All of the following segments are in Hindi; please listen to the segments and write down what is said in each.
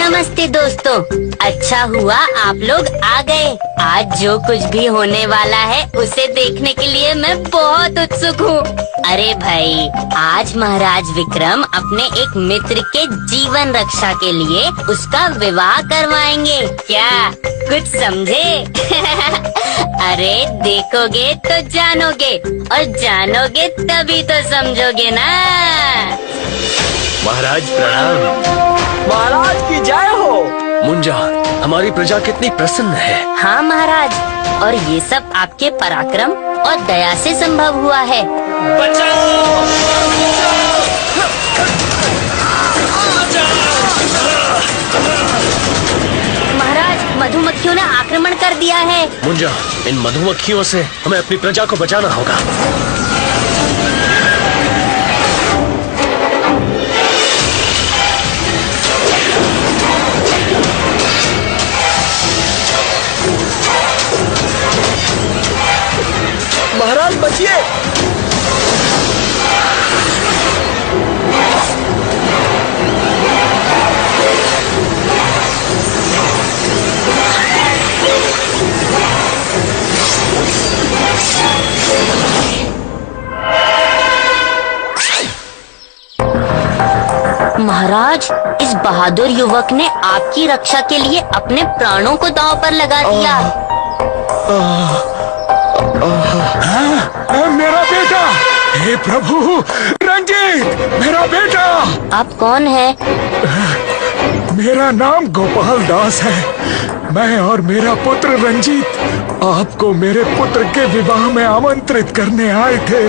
नमस्ते दोस्तों, अच्छा हुआ आप लोग आ गए। आज जो कुछ भी होने वाला है उसे देखने के लिए मैं बहुत उत्सुक हूँ। अरे भाई, आज महाराज विक्रम अपने एक मित्र के जीवन रक्षा के लिए उसका विवाह करवाएंगे। क्या कुछ समझे? अरे देखोगे तो जानोगे और जानोगे तभी तो समझोगे ना। महाराज प्रणाम। महाराज की जय हो। मुंजा, हमारी प्रजा कितनी प्रसन्न है। हाँ महाराज, और ये सब आपके पराक्रम और दया से संभव हुआ है। महाराज, मधुमक्खियों ने आक्रमण कर दिया है। मुंजा, इन मधुमक्खियों से हमें अपनी प्रजा को बचाना होगा। महाराज बचिए। महाराज, इस बहादुर युवक ने आपकी रक्षा के लिए अपने प्राणों को दांव पर लगा दिया। मेरा बेटा, हे प्रभु, रंजीत, मेरा बेटा। आप कौन है? मेरा नाम गोपाल दास है। मैं और मेरा पुत्र रंजीत आपको मेरे पुत्र के विवाह में आमंत्रित करने आए थे,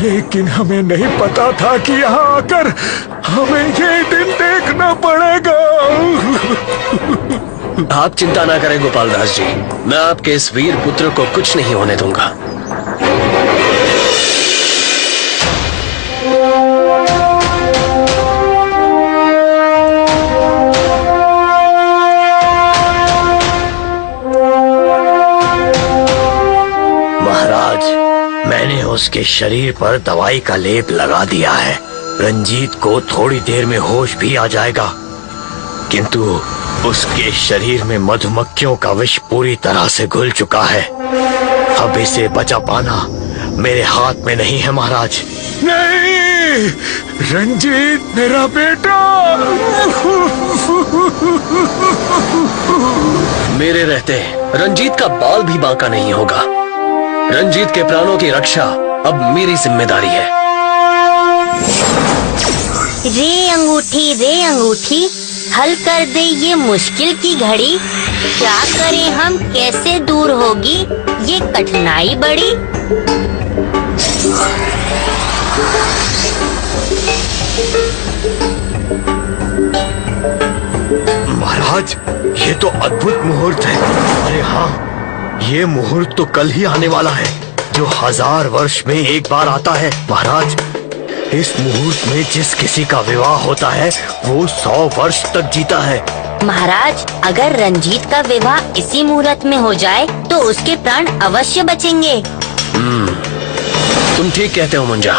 लेकिन हमें नहीं पता था कि यहाँ आकर हमें ये दिन देखना पड़ेगा। आप चिंता ना करें गोपाल दास जी, मैं आपके इस वीर पुत्र को कुछ नहीं होने दूंगा। महाराज, मैंने उसके शरीर पर दवाई का लेप लगा दिया है। रंजीत को थोड़ी देर में होश भी आ जाएगा, किंतु उसके शरीर में मधुमक्खियों का विष पूरी तरह से घुल चुका है। अब इसे बचा पाना मेरे हाथ में नहीं है महाराज। नहीं, रंजीत मेरा बेटा। मेरे रहते रंजीत का बाल भी बांका नहीं होगा। रंजीत के प्राणों की रक्षा अब मेरी जिम्मेदारी है। रे अंगूठी, हल कर दे ये मुश्किल की घड़ी। क्या करें हम, कैसे दूर होगी ये कठिनाई बड़ी। महाराज, ये तो अद्भुत मुहूर्त है। अरे हाँ, ये मुहूर्त तो कल ही आने वाला है, जो 1000 वर्ष में एक बार आता है। महाराज, इस मुहूर्त में जिस किसी का विवाह होता है वो 100 वर्ष तक जीता है। महाराज, अगर रंजीत का विवाह इसी मुहूर्त में हो जाए तो उसके प्राण अवश्य बचेंगे। तुम ठीक कहते हो मुंजा,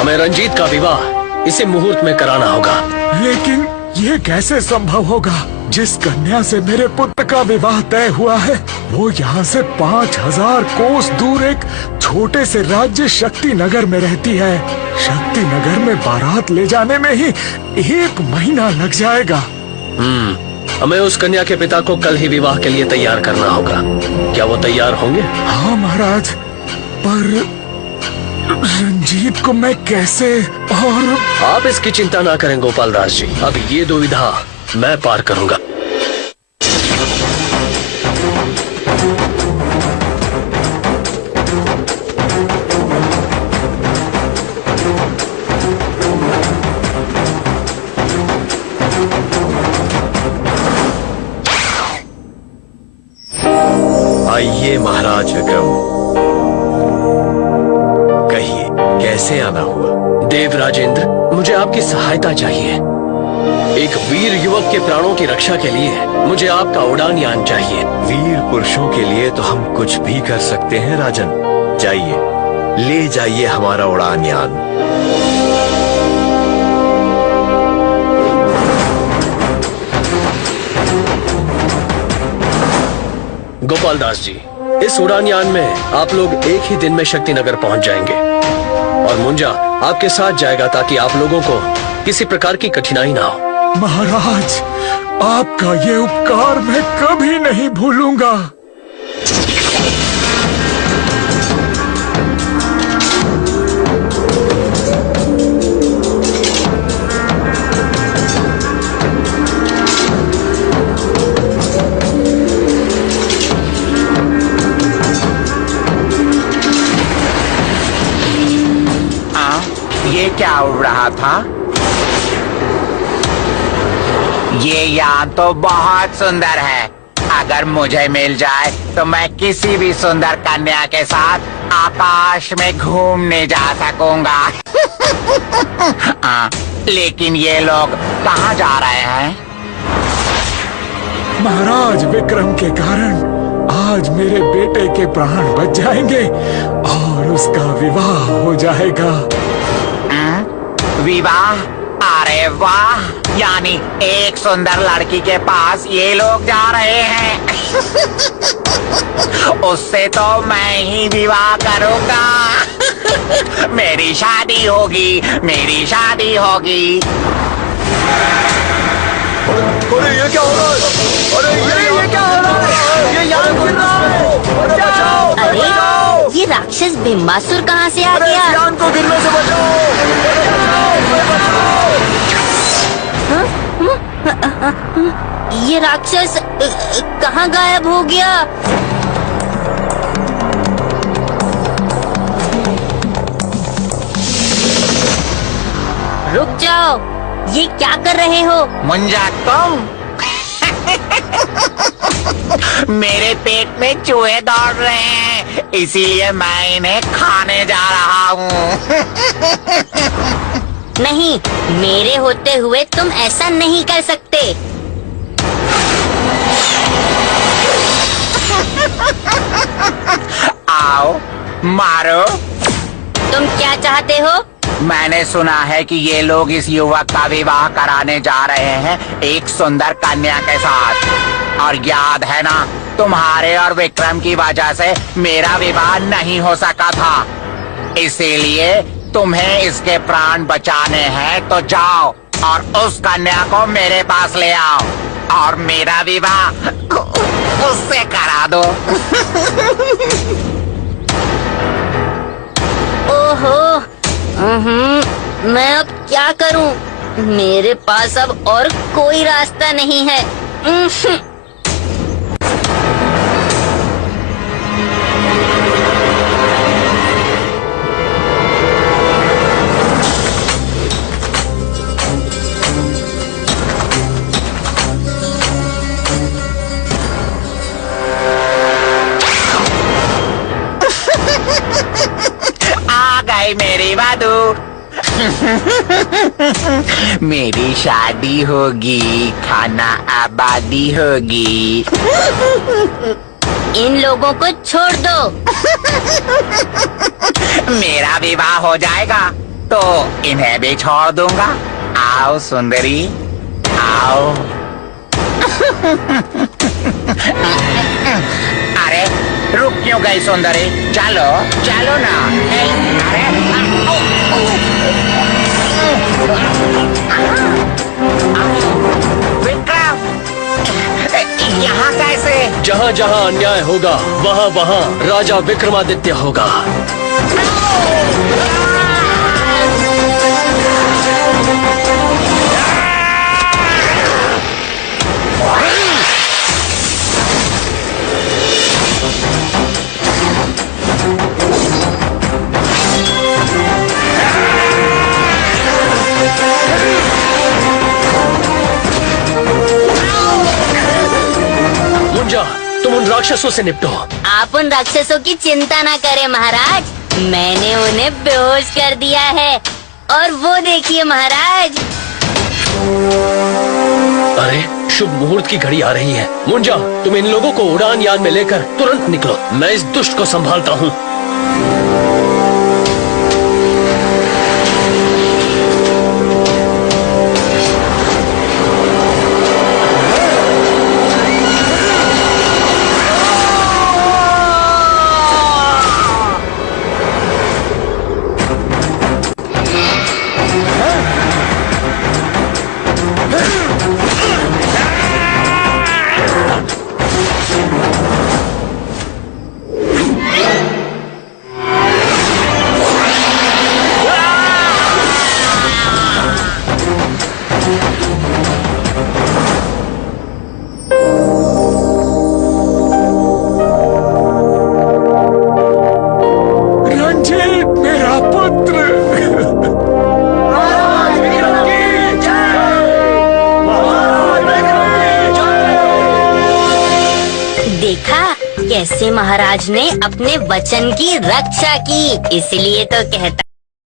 हमें रंजीत का विवाह इसी मुहूर्त में कराना होगा। लेकिन ये कैसे संभव होगा? जिस कन्या से मेरे पुत्र का विवाह तय हुआ है वो यहाँ से 5000 कोस दूर एक छोटे से राज्य शक्ति नगर में रहती है। शक्ति नगर में बारात ले जाने में ही 1 महीना लग जाएगा। हमें उस कन्या के पिता को कल ही विवाह के लिए तैयार करना होगा। क्या वो तैयार होंगे? हाँ महाराज, पर रंजीत को मैं कैसे? और आप इसकी चिंता ना करें गोपाल दास जी, अब ये दुविधा मैं पार करूंगा। आइए महाराज विक्रम, कहिए कैसे आना हुआ? देव राजेंद्र, मुझे आपकी सहायता चाहिए। एक वीर युवक के प्राणों की रक्षा के लिए मुझे आपका उड़ान यान चाहिए। वीर पुरुषों के लिए तो हम कुछ भी कर सकते हैं राजन। जाइए, ले जाइए हमारा उड़ान यान। गोपाल दास जी, इस उड़ान यान में आप लोग एक ही दिन में शक्तिनगर पहुंच जाएंगे और मुंजा आपके साथ जाएगा ताकि आप लोगों को किसी प्रकार की कठिनाई ना हो। महाराज, आपका ये उपकार मैं कभी नहीं भूलूंगा। ये क्या उड़ रहा था? ये यान तो बहुत सुंदर है। अगर मुझे मिल जाए तो मैं किसी भी सुंदर कन्या के साथ आकाश में घूमने जा सकूंगा। लेकिन ये लोग कहाँ जा रहे हैं? महाराज, विक्रम के कारण आज मेरे बेटे के प्राण बच जाएंगे और उसका विवाह हो जाएगा। विवाह? अरे वाह! यानी एक सुंदर लड़की के पास ये लोग जा रहे हैं। उससे तो मैं ही विवाह करूंगा। मेरी शादी होगी, मेरी शादी होगी। अरे ये क्या हो रहा है? अरे ये क्या हो रहा है? ये यान गिर रहा है। बचाओ! अरे ये राक्षस बिम्बासुर कहाँ से आ अरे गया? यान को गिरने से बचाओ! ये राक्षस कहाँ गायब हो गया? रुक जाओ, ये क्या कर रहे हो? मुंजा तुम? मेरे पेट में चूहे दौड़ रहे हैं, इसीलिए मैं इन्हें खाने जा रहा हूँ। नहीं, मेरे होते हुए तुम ऐसा नहीं कर सकते। आओ, मारो। तुम क्या चाहते हो? मैंने सुना है कि ये लोग इस युवक का विवाह कराने जा रहे हैं एक सुंदर कन्या के साथ। और याद है ना, तुम्हारे और विक्रम की वजह से मेरा विवाह नहीं हो सका था। इसीलिए तुम्हें इसके प्राण बचाने हैं तो जाओ और उस कन्या को मेरे पास ले आओ और मेरा विवाह उससे करा दो। ओहो, मैं अब क्या करूं? मेरे पास अब और कोई रास्ता नहीं है। आ गई मेरी वादू। मेरी शादी होगी, खाना आबादी होगी। इन लोगों को छोड़ दो। मेरा विवाह हो जाएगा तो इन्हें भी छोड़ दूंगा। आओ सुंदरी, आओ। अरे रुक क्यों गई सुंदरी? चलो चलो ना। अरे विक्रम, यहाँ कैसे? जहाँ जहाँ अन्याय होगा वहाँ वहाँ राजा विक्रमादित्य होगा। तुम उन राक्षसों से निपटो। आप उन राक्षसों की चिंता ना करें महाराज, मैंने उन्हें बेहोश कर दिया है। और वो देखिए महाराज। अरे शुभ मुहूर्त की घड़ी आ रही है। मुंजा, तुम इन लोगों को उड़ान यान में लेकर तुरंत निकलो। मैं इस दुष्ट को संभालता हूँ। ऐसे महाराज ने अपने वचन की रक्षा की, इसलिए तो कहता